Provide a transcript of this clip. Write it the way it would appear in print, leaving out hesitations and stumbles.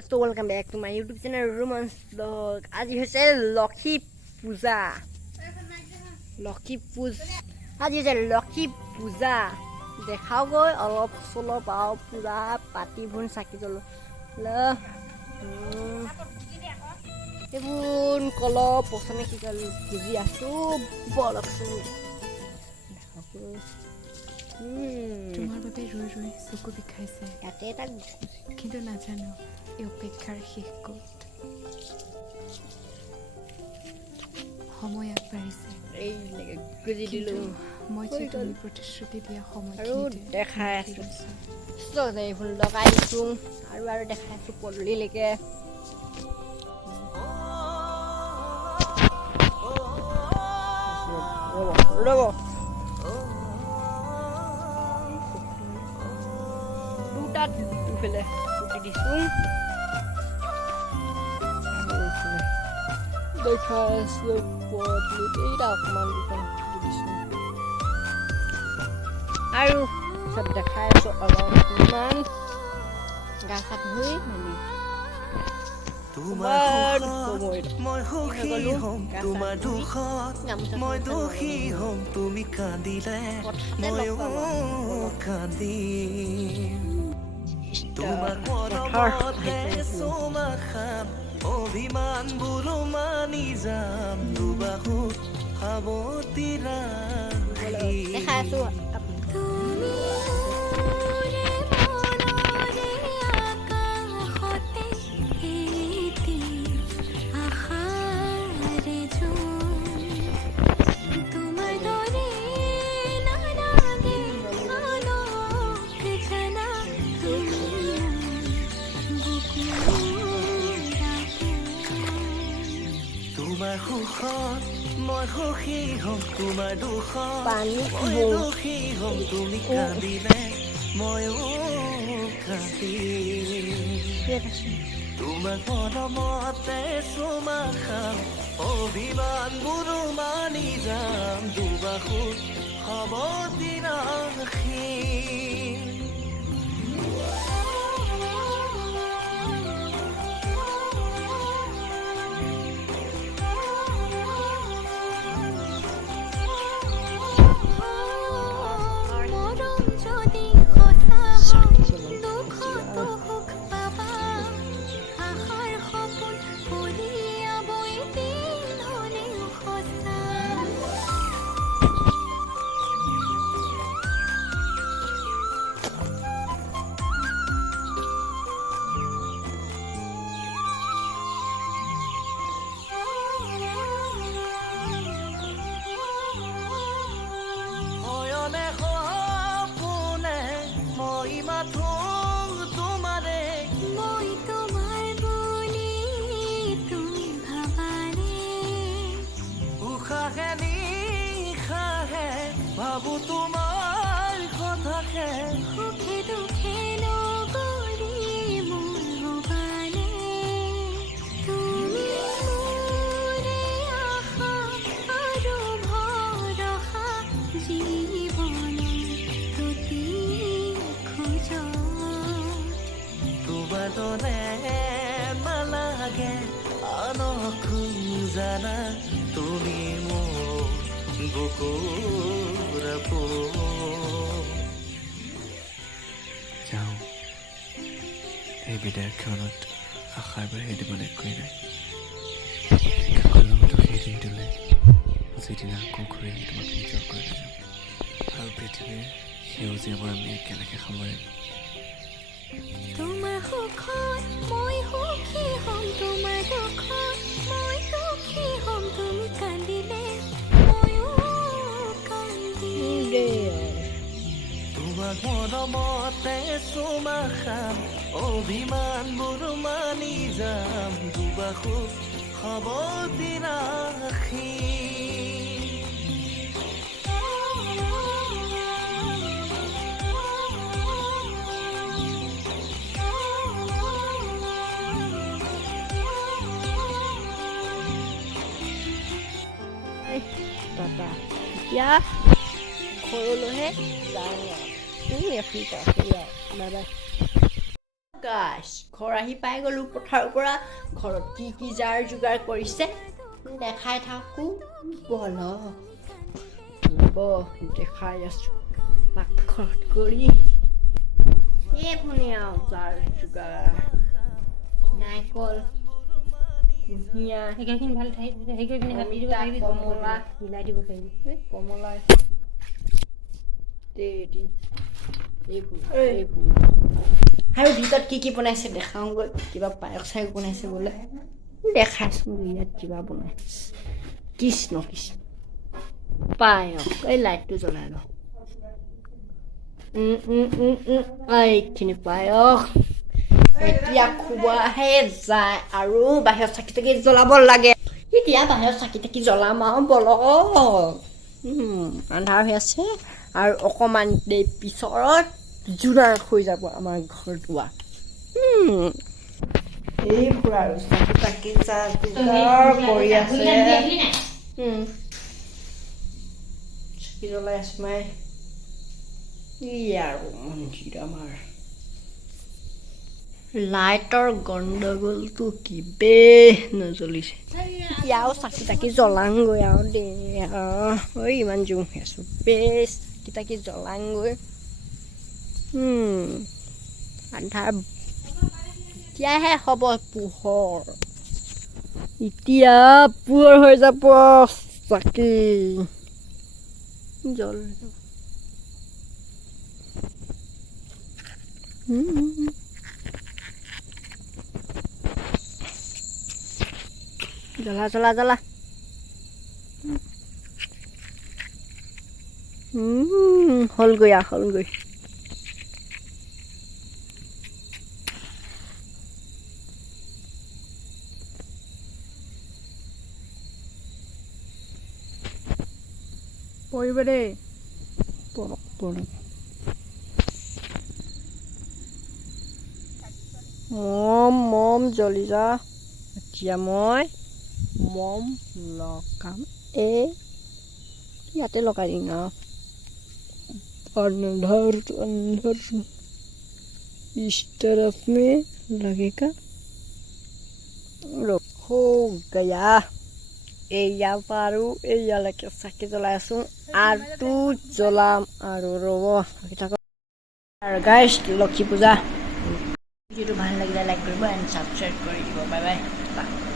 So welcome back to my YouTube channel Romance Vlog. আজি হৈছে লক্ষী পূজা দেখাও গৈ অলপ চলপ আৰু পূজা পাতি ভুন চাকি জ্বলো এইবোৰ কলপ পচনে কি কাল বুজি আছো বলকচোন তোমাৰ বাবে ৰৈ ৰৈ চকু বিষাইছে ইয়াতে এটা কিন্তু নাজানো এই অপেক্ষাৰ শেষ ক'ত সময় আগবাঢ়িছে এই গুজি দিলো মই যে তুমি প্ৰতিশ্ৰুতি দিয়া সময় আৰু দেখাই আছো ফুল লগাই দিছো আৰু দেখাই আছো পদূলিলৈকে ৰ'ব দুফালে পুতি দিছো দেখাই আছো পদূলিত এইটা অকণমান দুখন পুতি দিছো আৰু পিছত দেখাই আছো অলপমান গা চা ধুই মেলি মই সুখী হ'ম তোমাৰ দুখত মই দুখী হ'ম তুমি কান্দিলে ময়ো কান্দিম তোমাক মৰমতে চুমা খাম অভিমানবোৰো মানি যাম দুবাহুত সাৱটি ৰাখি দেখাই আছো তোমাৰ সুখত মই সুখী হ'ম তোমাৰ দুখত মই দুখী হ'ম তুমি কান্দিলে ময়ো কান্দিম তোমাক মৰমতে চুমা খাম অভিমানবোৰো মানি যাম দুবাহুত সাৱটি ৰাখিম ভাবো তোমাৰ কথাকে সুখে দুখে নগৰি মোৰ হবালে তুমি মোৰে আশা আৰু ভৰসা জীৱনৰ প্ৰতি খোজ তোমাৰ দৰে নালাগে আনকো জানা তুমি মোৰ যাওঁ এই বিদায়ৰ ক্ষণত আশাৰ বাহিৰে দিবলৈ একোৱেই নাই কাকলমতো সেই দিনটোলৈ যিদিনা আকৌ ঘূৰি আহি তোমাক নিজৰ কৰি লৈ যাম আৰু পৃথিৱীৰ সেউজীয়াবোৰ আমি একেলগে সামৰিম তোমাৰ সুখত মই সুখী হ'ম তোমাৰ দুখত মই দুখী হ'ম তুমি কান্দিলে তোমাক মৰমতে চুমা খাম অভিমানবোৰ মানি যাম দুবাহুত সাৱটি ৰাখি এতিয়া ঘৰলৈহে যাওঁ গাইছ ঘৰ আহি পাই গ'লো পথাৰৰ পৰা ঘৰত কি জাৰ যোগাৰ কৰিছে দেখাই থাকো বল দেখাই আছো পাকঘৰত কৰি এই ধুনীয়া জাৰ যোগাৰ নাৰিকল কুঁহিয়া সেইখিনি ভাল ঠাই হেৰি কৰি পিনে কাটি দিব পাৰিবি কমলা মিলাই দিব পাৰিবি কমলা আৰু ভিতৰত কি বনাইছে দেখাওঁগৈ কিবা পায়স চায়স বনাইছে বোলে দেখাইছোঁ ইয়াত কিবা বনাইছে কৃষ্ণ পায়স এই লাইটটো জ্বলাই লওঁ এইখিনি পায়স এতিয়া খোৱাহে যায় আৰু বাহিৰত চাকি তাকি জ্বলাব লাগে এতিয়া বাহিৰত চাকি তাকি জ্বলাম আৰু বলক আন্ধাৰ হৈ আছে আৰু অকণমান দেৰি পিছত জোনাক হৈ যাব আমাৰ ঘৰ দুৱাৰ এইবোৰ আৰু চাকি তাকি যোগাৰ কৰি আছে চাকি জ্বলাই আছো মাই আৰু মন্দিৰ আমাৰ লাইটৰ গণ্ডগোলটো কিবে নজ্বলিছে এতিয়াও চাকি তাকি জ্বলাংগৈ আৰু দেই ঐ ইমান জোং হৈ আছো বেছ চাকি তাকি জ্বলাংগৈ আন্ধাৰ এতিয়াহে হ'ব পোহৰ এতিয়া পোহৰ হৈ যাব চাকি জ্বল জ্বলা হ'লগৈ পৰিব দেই মম জ্বলি যা এতিয়া মই মম লগাম ইয়াতে লগাই দিম अंदर इस तरफ में लगेगा हो गया एया पारू एया लके साकी জ্বলাই আছো আৰু জ্বলাম আৰু ৰব আৰু গাইস লক্ষী পূজা ভিডিওটো ভাল লাগিলে লাইক কৰিব এণ্ড সাবস্ক্ৰাইব কৰি দিব বাই বাই